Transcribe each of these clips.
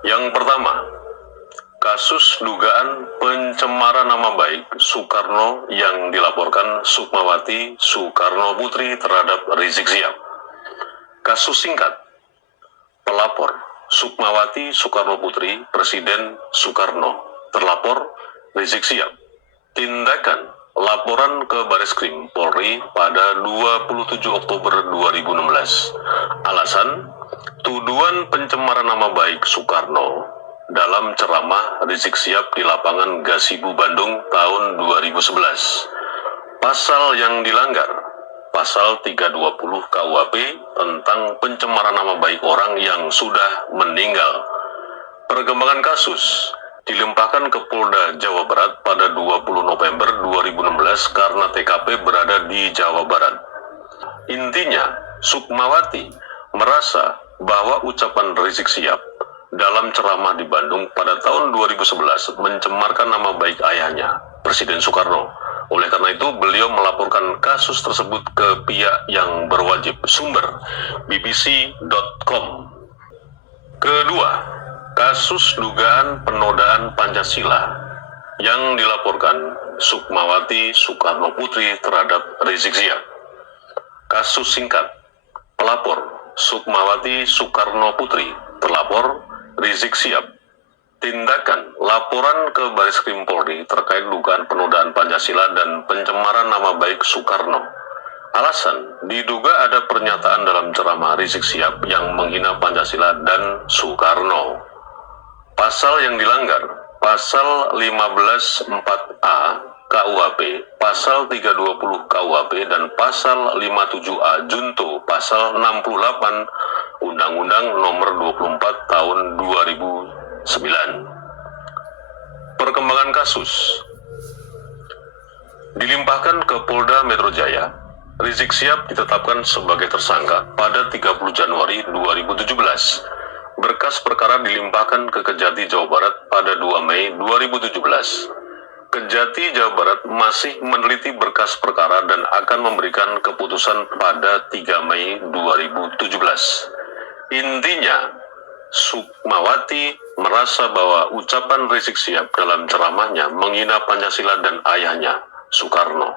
Yang pertama, kasus dugaan pencemaran nama baik Soekarno yang dilaporkan Sukmawati Soekarno Putri terhadap Rizik Syihab. Kasus singkat, pelapor Sukmawati Soekarno Putri, Presiden Soekarno, terlapor Rizik Syihab. Tindakan laporan ke Bareskrim Polri pada 27 Oktober 2016. Alasan, tuduhan pencemaran nama baik Soekarno dalam ceramah Rizik Syihab di lapangan Gasibu Bandung tahun 2011. Pasal yang dilanggar, Pasal 320 KUHP tentang pencemaran nama baik orang yang sudah meninggal. Perkembangan kasus dilimpahkan ke Polda Jawa Barat pada 20 November 2016 karena TKP berada di Jawa Barat. Intinya, Sukmawati merasa bahwa ucapan Rizik Syihab dalam ceramah di Bandung pada tahun 2011 mencemarkan nama baik ayahnya, Presiden Soekarno. Oleh karena itu, beliau melaporkan kasus tersebut ke pihak yang berwajib. Sumber bbc.com. Kedua, kasus dugaan penodaan Pancasila yang dilaporkan Sukmawati Soekarno Putri terhadap Rizik Syihab. Kasus singkat, pelapor Sukmawati Soekarno Putri, terlapor Rizik Syihab. Tindakan laporan ke Bareskrim Polri terkait dugaan penodaan Pancasila dan pencemaran nama baik Soekarno. Alasan, diduga ada pernyataan dalam ceramah Rizik Syihab yang menghina Pancasila dan Soekarno. Pasal yang dilanggar, Pasal 15.4a KUHP, Pasal 320 KUHP, dan Pasal 57A Junto Pasal 68 Undang-Undang Nomor 24 Tahun 2009. Perkembangan kasus dilimpahkan ke Polda Metro Jaya. Rizik Syihab ditetapkan sebagai tersangka pada 30 Januari 2017. Berkas perkara dilimpahkan ke Kejati Jawa Barat pada 2 Mei 2017. Kejati Jawa Barat masih meneliti berkas perkara dan akan memberikan keputusan pada 3 Mei 2017. Intinya, Sukmawati merasa bahwa ucapan Rizik Syihab dalam ceramahnya menghina Pancasila dan ayahnya, Soekarno.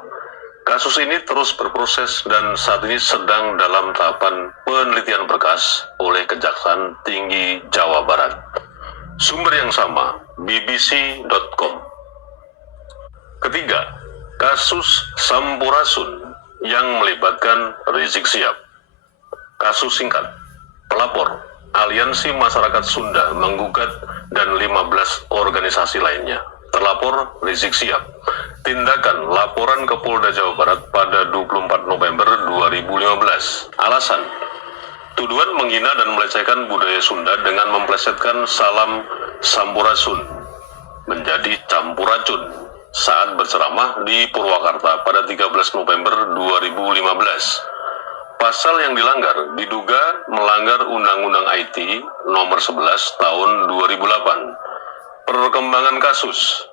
Kasus ini terus berproses dan saat ini sedang dalam tahapan penelitian berkas oleh Kejaksaan Tinggi Jawa Barat. Sumber yang sama, bbc.com. Ketiga, kasus Sampurasun yang melibatkan Rizik Syihab. Kasus singkat, pelapor Aliansi Masyarakat Sunda menggugat dan 15 organisasi lainnya. Terlapor Rizik Syihab. Tindakan laporan ke Polda Jawa Barat pada 24 November 2015. Alasan, tuduhan menghina dan melecehkan budaya Sunda dengan memplesetkan salam Sampurasun menjadi campuracun saat berceramah di Purwakarta pada 13 November 2015. Pasal yang dilanggar diduga melanggar Undang-Undang IT Nomor 11 Tahun 2008. Perkembangan kasus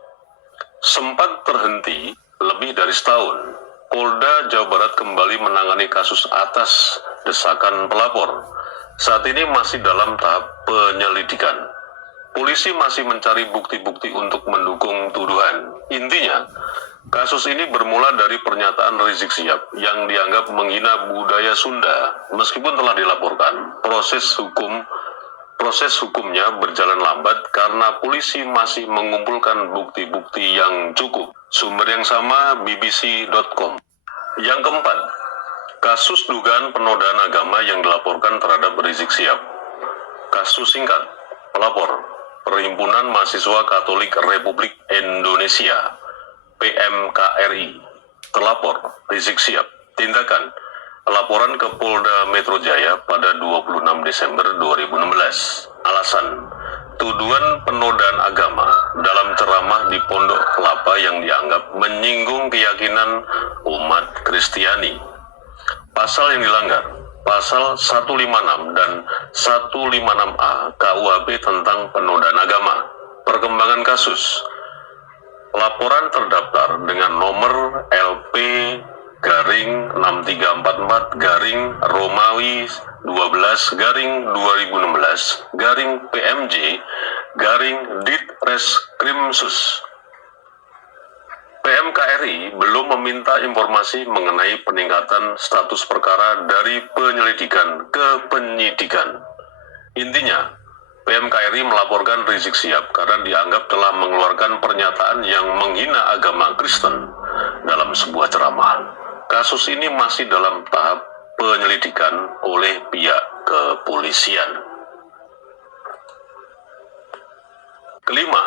sempat terhenti lebih dari setahun. Polda Jawa Barat kembali menangani kasus atas desakan pelapor. Saat ini masih dalam tahap penyelidikan. Polisi masih mencari bukti-bukti untuk mendukung tuduhan. Intinya, kasus ini bermula dari pernyataan Rizik Syihab yang dianggap menghina budaya Sunda. Meskipun telah dilaporkan, proses hukumnya berjalan lambat karena polisi masih mengumpulkan bukti-bukti yang cukup. Sumber yang sama, bbc.com. Yang keempat, kasus dugaan penodaan agama yang dilaporkan terhadap Rizik Syihab. Kasus singkat, pelapor Perhimpunan Mahasiswa Katolik Republik Indonesia PMKRI, terlapor Rizik Syihab. Tindakan laporan ke Polda Metro Jaya pada 26 Desember 2016. Alasan, tuduhan penodaan agama dalam ceramah di Pondok Kelapa yang dianggap menyinggung keyakinan umat Kristiani. Pasal yang dilanggar, Pasal 156 dan 156A KUHP tentang penodaan agama. Perkembangan kasus, laporan terdaftar dengan nomor LP /6344 Romawi 12/2016/PMJ/Ditreskrimsus. PMKRI belum meminta informasi mengenai peningkatan status perkara dari penyelidikan ke penyidikan. Intinya, PMKRI melaporkan Rizik Syihab karena dianggap telah mengeluarkan pernyataan yang menghina agama Kristen dalam sebuah ceramah. Kasus ini masih dalam tahap penyelidikan oleh pihak kepolisian. Kelima,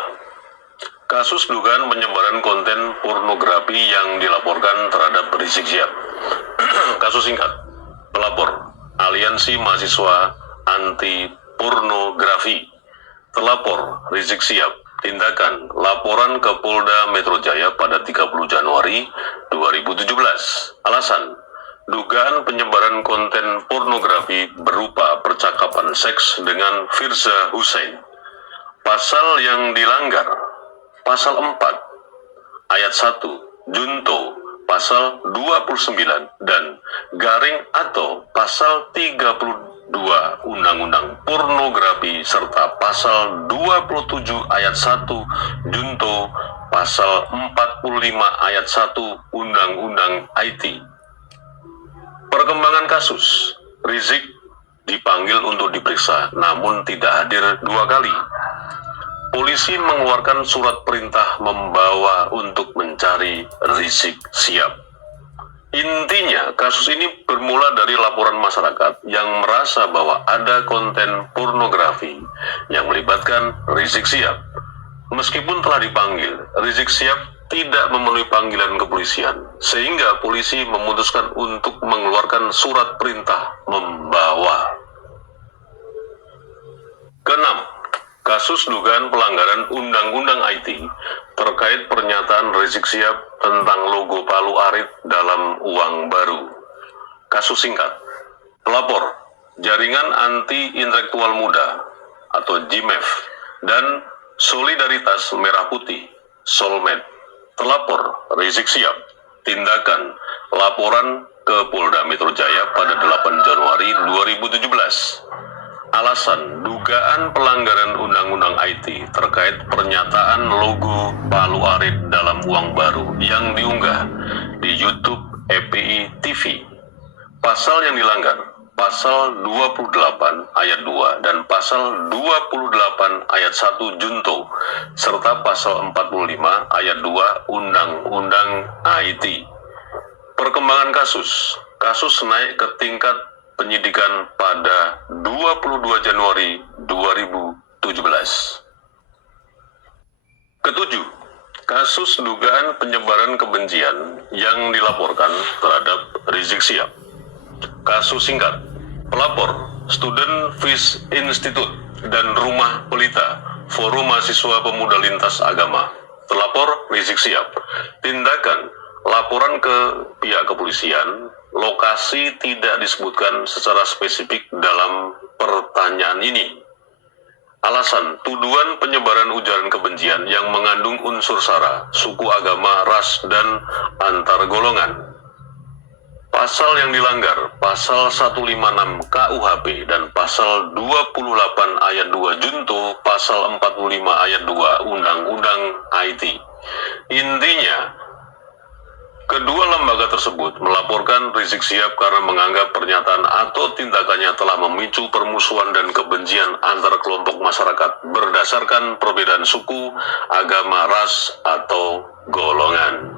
kasus dugaan penyebaran konten pornografi yang dilaporkan terhadap Rizik Syihab. Kasus singkat, pelapor Aliansi Mahasiswa Anti Pornografi. Terlapor Rizik Syihab. Tindakan laporan ke Polda Metro Jaya pada 30 Januari 2017. Alasan, dugaan penyebaran konten pornografi berupa percakapan seks dengan Firza Hussein. Pasal yang dilanggar, Pasal 4, Ayat 1, Junto, Pasal 29, dan garing atau Pasal 32 Undang-Undang Pornografi, serta Pasal 27 Ayat 1, Junto, Pasal 45 Ayat 1 Undang-Undang IT. Perkembangan kasus, Rizik dipanggil untuk diperiksa, namun tidak hadir 2 kali. Polisi mengeluarkan surat perintah membawa untuk mencari Rizik Syihab. Intinya, kasus ini bermula dari laporan masyarakat yang merasa bahwa ada konten pornografi yang melibatkan Rizik Syihab. Meskipun telah dipanggil, Rizik Syihab tidak memenuhi panggilan kepolisian, sehingga polisi memutuskan untuk mengeluarkan surat perintah membawa. Keenam, kasus dugaan pelanggaran Undang-Undang IT terkait pernyataan Rizik Syihab tentang logo Palu Arit dalam uang baru. Kasus singkat, pelapor Jaringan Anti Intelektual Muda atau JIMEF dan Solidaritas Merah Putih Solmed. Terlapor Rizik Syihab. Tindakan laporan ke Polda Metro Jaya pada 8 Januari 2017. Alasan, dugaan pelanggaran Undang-Undang IT terkait pernyataan logo Palu Arit dalam uang baru yang diunggah di YouTube EPI TV. Pasal yang dilanggar, Pasal 28 Ayat 2 dan Pasal 28 Ayat 1 Junto, serta Pasal 45 Ayat 2 Undang-Undang IT. Perkembangan kasus naik ke tingkat penyidikan pada 22 Januari 2017. Ketujuh, kasus dugaan penyebaran kebencian yang dilaporkan terhadap Rizik Syihab. Kasus singkat, pelapor Student Peace Institute dan Rumah Pelita Forum Mahasiswa Pemuda Lintas Agama. Terlapor Rizik Syihab. Tindakan laporan ke pihak kepolisian, lokasi tidak disebutkan secara spesifik dalam pertanyaan ini. Alasan, tuduhan penyebaran ujaran kebencian yang mengandung unsur sara, suku, agama, ras, dan antar golongan. Pasal yang dilanggar, Pasal 156 KUHP dan Pasal 28 Ayat 2 Junto, Pasal 45 Ayat 2 Undang-Undang IT. Intinya, kedua lembaga tersebut melaporkan Rizik Syihab karena menganggap pernyataan atau tindakannya telah memicu permusuhan dan kebencian antar kelompok masyarakat berdasarkan perbedaan suku, agama, ras, atau golongan.